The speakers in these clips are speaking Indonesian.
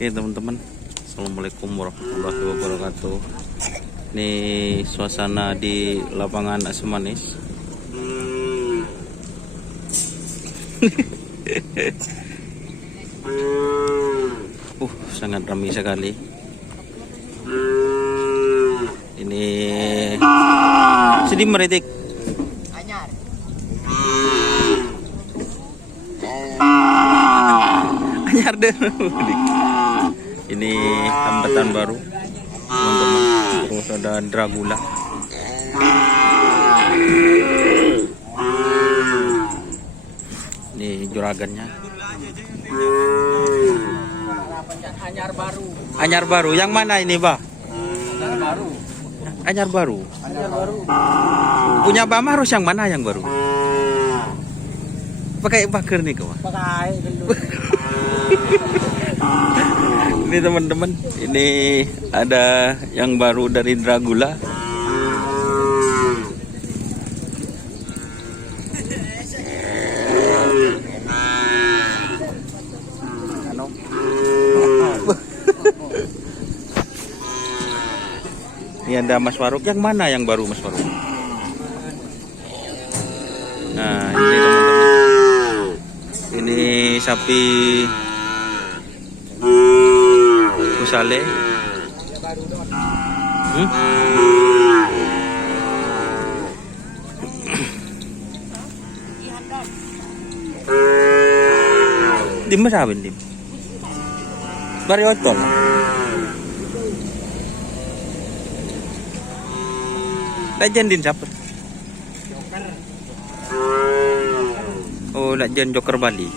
Oke teman-teman, assalamualaikum warahmatullahi wabarakatuh. Ini suasana di lapangan Asam Manis. Sangat ramai sekali. Ini sedih meritik. Anyar deh. Ini hambatan baru, teman-teman. Terus ada Dragula. Ini juragannya. Anyar baru. Anyar baru. Yang mana ini, Bah? Anyar baru. Anyar baru. Anyar baru. Punya Bang harus yang mana yang baru? Pakai bakar nih, kawan. Pakai dulu. Ini teman-teman, ini ada yang baru dari Dragula. Ini ada Mas Faruk. Yang mana yang baru, Mas Faruk? Nah, ini teman-teman. Ini sapi Kusale. Dim masabin dim. Bari otol. Lajan din siapa? Oh, lajan Joker Bali.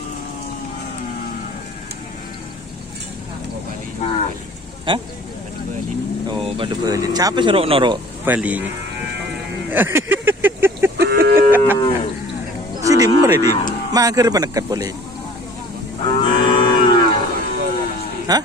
Hah? Oh, pada Bali. Siapa serok norok Bali? Si dim dim. Mager penekat boleh. Hah?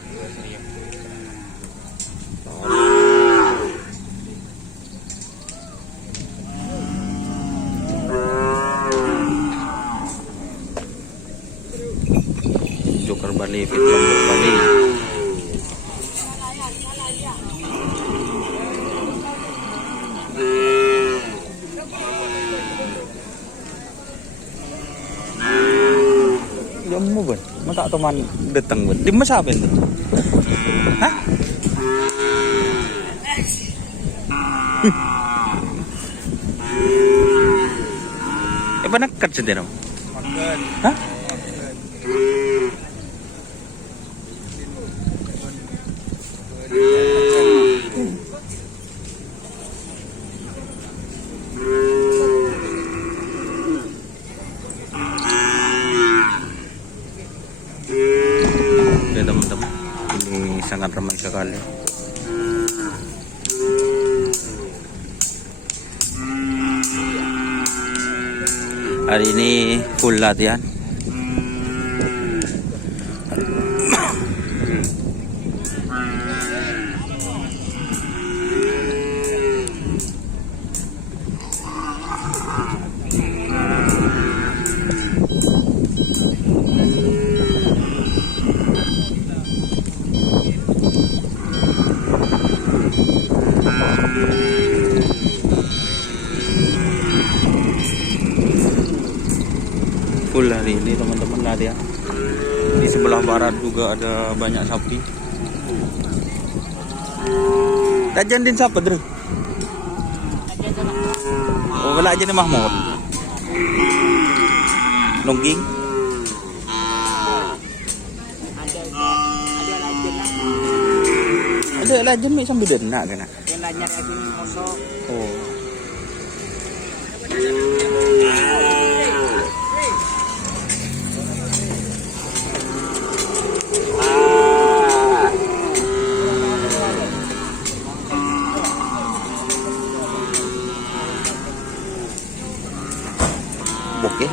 Joker Bali, fit Lombok Bali. Jamu ben, masa teman datang ben. Di masa apa itu? Hah? Penekat sendiri. Hah? Oke teman-teman, ini sangat ramai sekali. Hari ini full latihan. Full hari ini teman-teman latihan. Di sebelah barat juga ada banyak sapi. Lajan din siapa, Dre? Oh, wala aja nih Mahmud. Nungging. Ada lajan nih sambil denak kan? Yang anyar lagi kosong. Oh. Bokeh.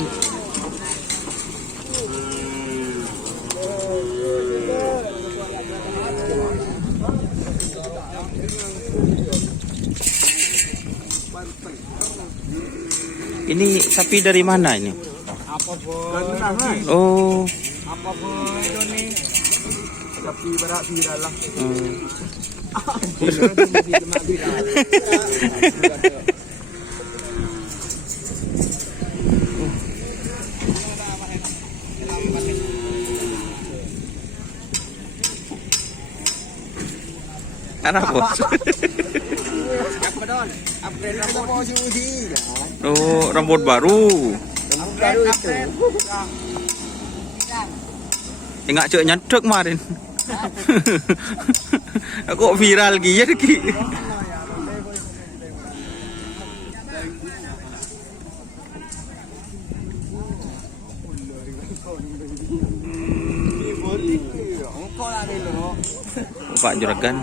Ini sapi dari mana ini? Apa boy? Oh. Apa boy itu nih? Sapi berak viral lah. Anak bos. Upgrade rambut. Oh, rambut baru. Upgrade. Enggak cek nyetrek kemarin. Kok viral gitu ki. Pak Juragan.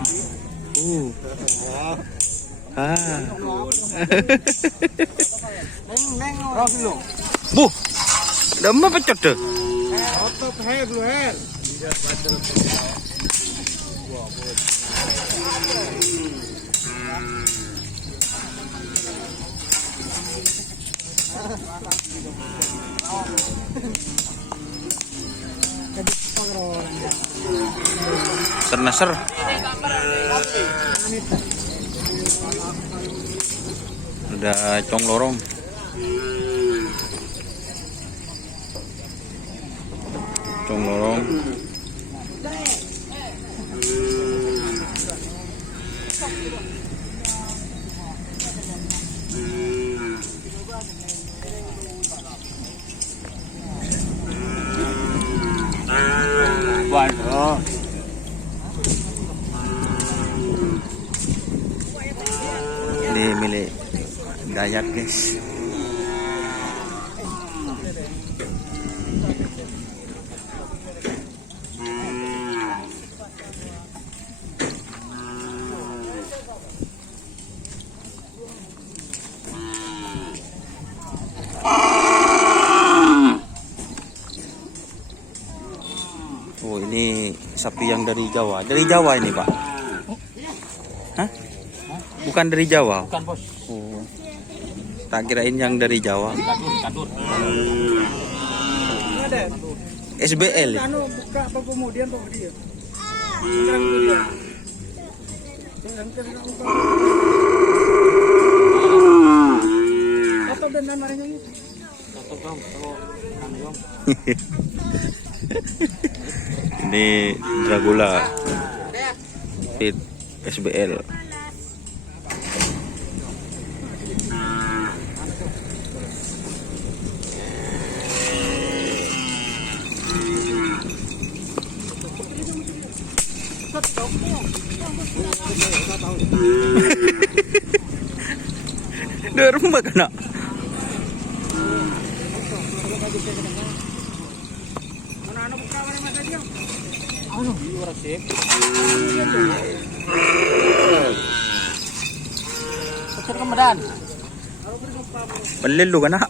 Bu, udah mau pecot deh. Otot hair lu hair. Ternaser. Udah cong lorong. Cong lorong. Waduh. Ini milik Dayat guys. Oh, ini sapi yang dari Jawa. Dari Jawa ini, Pak. Hah? Bukan dari Jawa. Bukan bos. Oh. Tak kirain yang dari Jawa. Kadur. Ada. SBL. Anu buka apa kemudian dia. Sekarang dia. Atau dan namanya itu. Atau bang, Ini Dragula Fit SBL. Derma kena. Ano buka mana mas dia? Ano? Orang sih. Pesan kemudian. Pelil lu kena.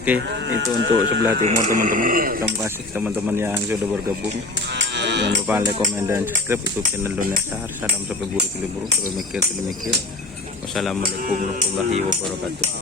Oke, itu untuk sebelah timur teman-teman. Terima kasih teman-teman yang sudah bergabung. Jangan lupa like, komen, dan subscribe YouTube channel Donasar. Salam sampai buruk, sampai mikir. Wassalamualaikum warahmatullahi wabarakatuh.